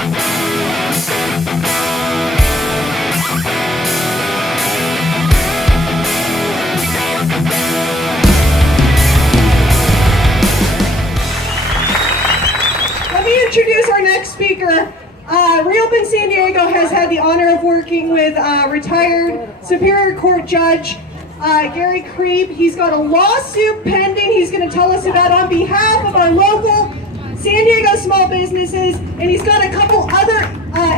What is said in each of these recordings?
Let me introduce our next speaker. Reopen San Diego has had the honor of working with retired Superior Court Judge Gary Kreep. He's got a lawsuit pending he's going to tell us about on behalf of our local San Diego small businesses, and he's got a couple other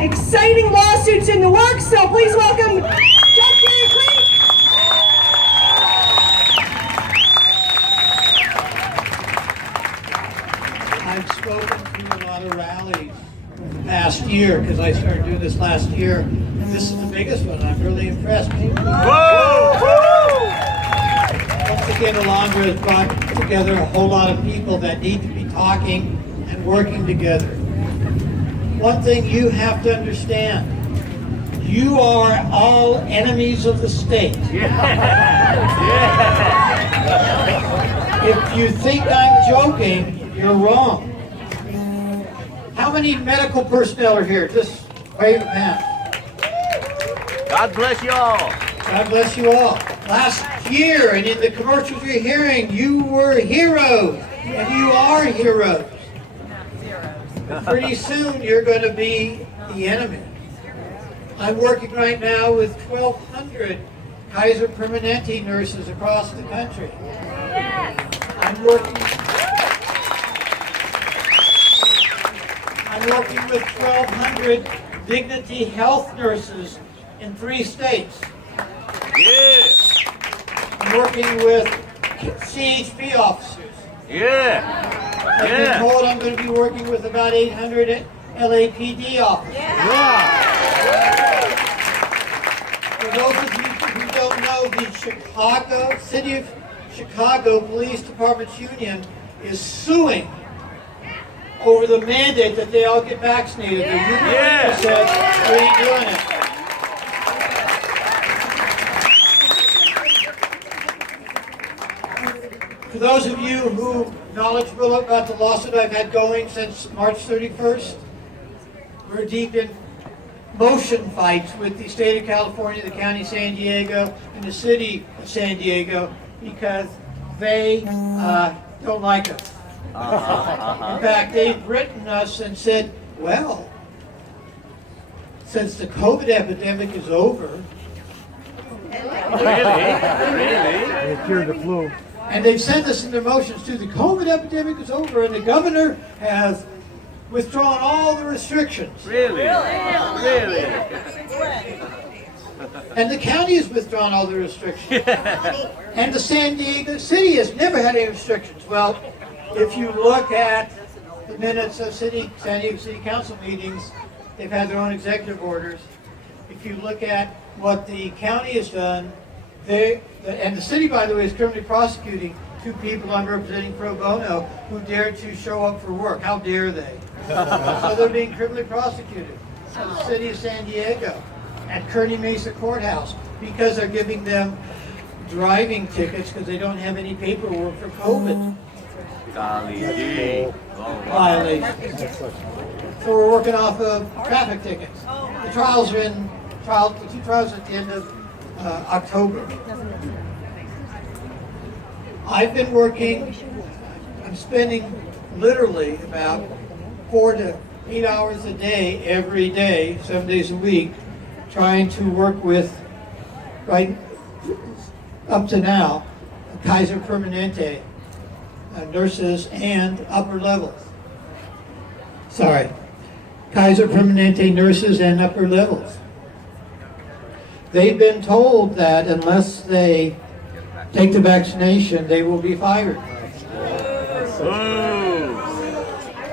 exciting lawsuits in the works, so please welcome Judge Gary Kreep. I've spoken to a lot of rallies last year because I started doing this last year, and this is the biggest one. I'm really impressed. Once again, Alondra has brought together a whole lot of people that need to be talking and working together. One thing you have to understand, you are all enemies of the state. If you think I'm joking, you're wrong. How many medical personnel are here? Just wave a hand. God bless you all. God bless you all. Last year, and in the commercials you're hearing, you were heroes, and you are heroes. Pretty soon, you're going to be the enemy. I'm working right now with 1,200 Kaiser Permanente nurses across the country. I'm working with 1,200 Dignity Health nurses in 3 states. I'm working with CHP officers. I've been told I'm going to be working with about 800 LAPD officers. For those of you who don't know, the City of Chicago Police Department's union is suing over the mandate that they all get vaccinated. The union said, we ain't doing it. For those of you who are knowledgeable about the lawsuit I've had going since March 31st, we're deep in motion fights with the state of California, the county of San Diego, and the city of San Diego because they don't like us. In fact, they've written us and said, well, since the COVID epidemic is over, Really? Cured the flu. and they've sent us in their motions too, the COVID epidemic is over, and the governor has withdrawn all the restrictions. Really? And the county has withdrawn all the restrictions. And the San Diego City has never had any restrictions. Well, if you look at the minutes of San Diego City Council meetings, they've had their own executive orders. If you look at what the county has done, and the city, by the way, is currently prosecuting 2 people I'm representing pro bono who dared to show up for work. How dare they? So they're being criminally prosecuted by the city of San Diego at Kearny Mesa Courthouse because they're giving them driving tickets because they don't have any paperwork for COVID violations. So we're working off of traffic tickets. The trials are the 2 trials at the end of October. I've been working, I'm spending literally about 4 to 8 hours a day, every day, 7 days a week, trying to work with, right up to now, Kaiser Permanente nurses and upper levels. Kaiser Permanente nurses and upper levels. They've been told that unless they take the vaccination, they will be fired.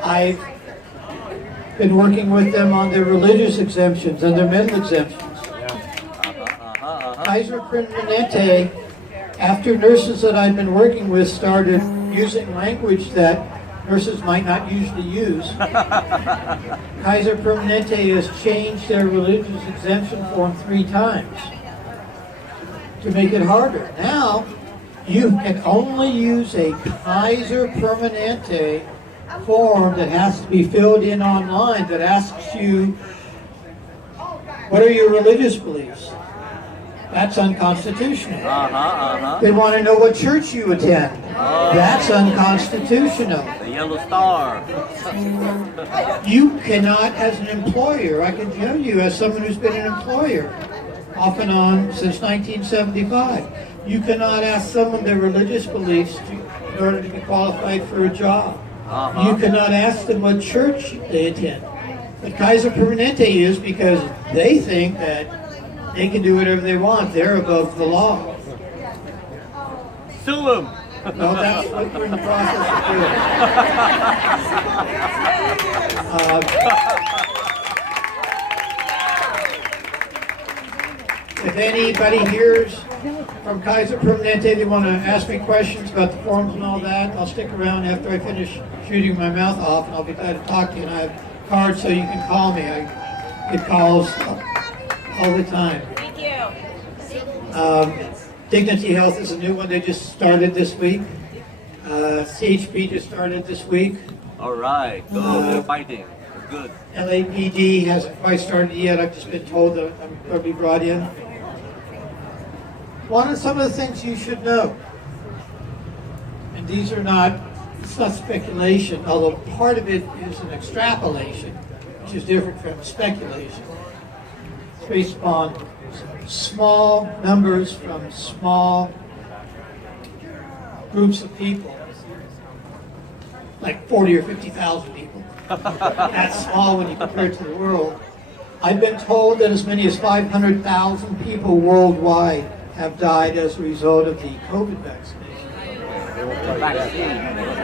I've been working with them on their religious exemptions and their mental exemptions. Kaiser Permanente, after nurses that I've been working with started using language that nurses might not usually use, Kaiser Permanente has changed their religious exemption form 3 times to make it harder. Now, you can only use a Kaiser Permanente form that has to be filled in online that asks you, what are your religious beliefs? That's unconstitutional. They want to know what church you attend. That's unconstitutional. The yellow star. You cannot, as an employer, I can tell you as someone who's been an employer off and on since 1975, you cannot ask someone their religious beliefs in order to be qualified for a job. You cannot ask them what church they attend. But Kaiser Permanente is because they think that they can do whatever they want. They're above the law. Sue them. No, that's what we're in the process of doing. If anybody hears from Kaiser Permanente, they want to ask me questions about the forms and all that, I'll stick around after I finish shooting my mouth off, and I'll be glad to talk to you. And I have cards so you can call me. I get calls all the time. Thank you. Dignity Health is a new one. They just started this week. CHP just started this week. All right. Good. They're fighting. Good. LAPD hasn't quite started yet. I've just been told that I'm going to be brought in. Some of the things you should know, and these are not, it's not speculation, although part of it is an extrapolation, which is different from speculation. It's based upon small numbers from small groups of people, like 40 or 50,000 people. That's small when you compare it to the world. I've been told that as many as 500,000 people worldwide have died as a result of the COVID vaccination.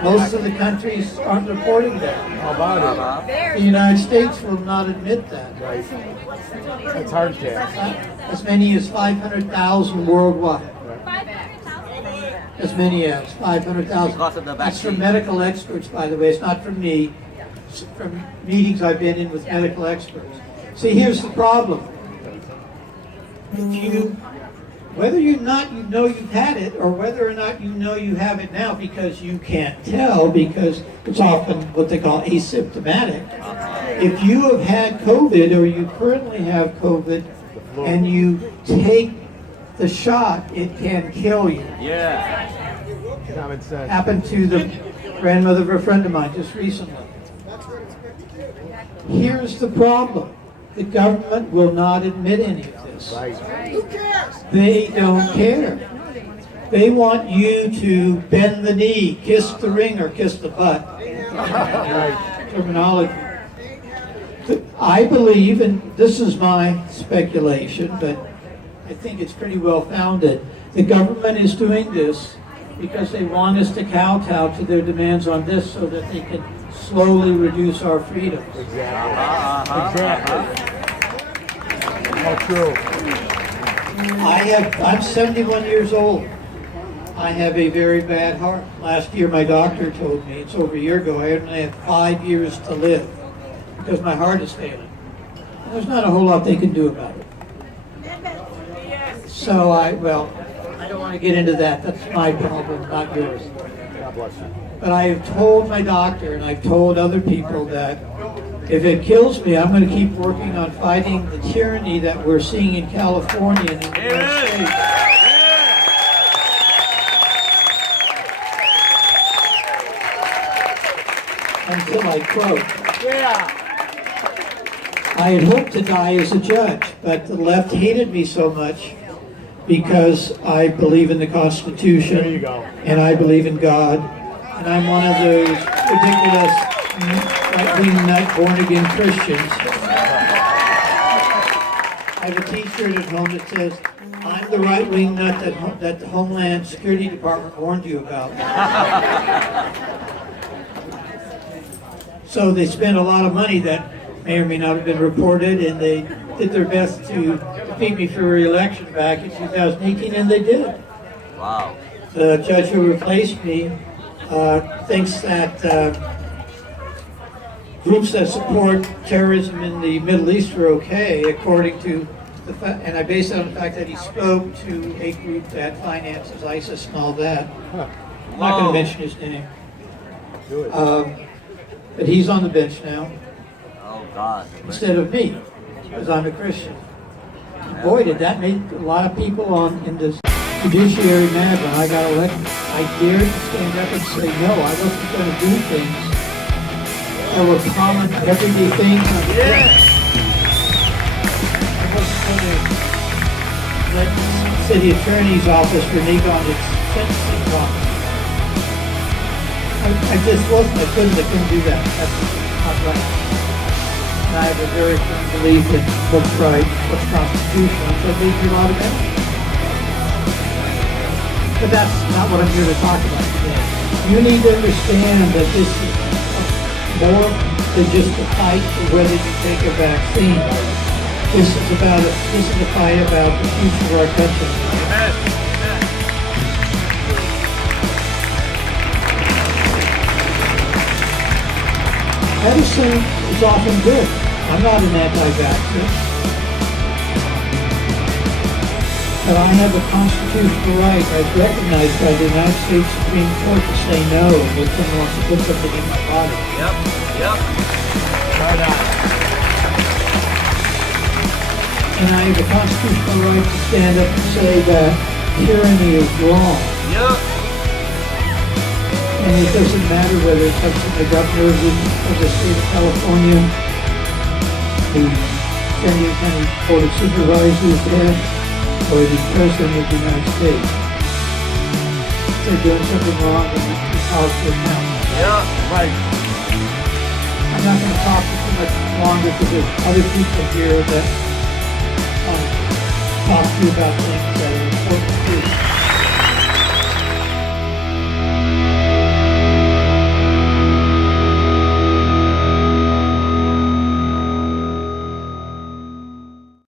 Most of the countries aren't reporting that. How about The United States will not admit that. it? It's hard to. As many as 500,000 worldwide. As many as 500,000. Because of the That's from vaccine. medical experts, by the way. It's not from me. It's from meetings I've been in with medical experts. See, here's the problem. Whether or not you know you've had it, or whether or not you know you have it now because you can't tell, because it's often what they call asymptomatic. If you have had COVID, or you currently have COVID, and you take the shot, it can kill you. Yeah. Common sense. Happened to the grandmother of a friend of mine just recently. Here's the problem. The government will not admit any of this. Right. They don't care. They want you to bend the knee, kiss the ring, or kiss the butt. Terminology. I believe, and this is my speculation, but I think it's pretty well founded, the government is doing this because they want us to kowtow to their demands on this so that they can slowly reduce our freedoms. Exactly. How true. I'm 71 years old. I have a very bad heart. Last year my doctor told me, it's over a year ago, I only have 5 years to live because my heart is failing. And there's not a whole lot they can do about it. So I don't want to get into that. That's my problem, not yours. God bless you. But I have told my doctor, and I've told other people, that if it kills me, I'm going to keep working on fighting the tyranny that we're seeing in California and in the United States. Until I croak. I had hoped to die as a judge, but the left hated me so much because I believe in the Constitution. There you go. And I believe in God. And I'm one of those ridiculous right-wing nut born-again Christians. I have a t-shirt at home that says, I'm the right-wing nut that the Homeland Security Department warned you about. So they spent a lot of money that may or may not have been reported, and they did their best to defeat me for re-election back in 2018, and they did. Wow. The judge who replaced me thinks that groups that support terrorism in the Middle East are okay, according to the fact, and I base it on the fact that he spoke to a group that finances ISIS and all that. I'm not going to mention his name. Do it. But he's on the bench now Oh God. instead of me, because I'm a Christian. Boy, did that make a lot of people in this judiciary mad when I got elected. I dared to stand up and say, no, I wasn't going to do things that were common, everyday things. Yeah. I wasn't going to let the city attorney's office renege on its sentencing process. I just wasn't. I couldn't do that. That's not right. And I have a very firm belief in what's right, what's constitutional, so it leaves you a lot of evidence. But that's not what I'm here to talk about today. You need to understand that this is more than just a fight for whether you take a vaccine. This is a fight about the future of our country. Medicine is often good. I'm not an anti-vaxxer. But I have a constitutional right, as recognized by the United States Supreme Court, to say no if someone wants to put something in my body. Yep. Yep. Right on. And I have a constitutional right to stand up and say that tyranny is wrong. Yep. And it doesn't matter whether it's up to the governor of the state of California, the San Diego County Board of Supervisors head, or the President of the United States. If they're doing something wrong, then it's hard to account. Yeah. Right. I'm not going to talk too much longer because there's other people here that talk to you about things